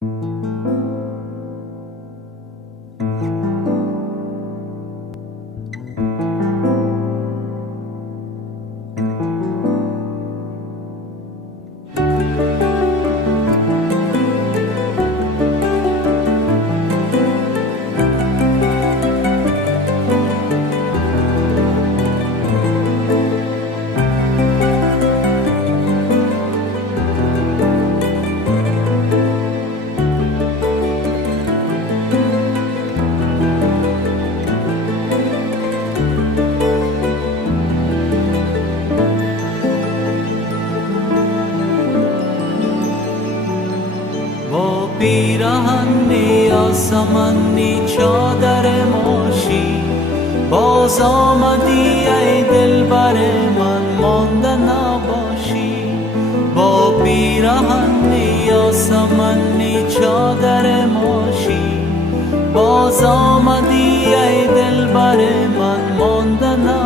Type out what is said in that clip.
با پیراهنی آسمانی چادر ماشی، باز آمدی ای دلبر من مانده نباشی. با پیراهنی آسمانی چادر ماشی، باز آمدی ای دلبر من مانده نباشی.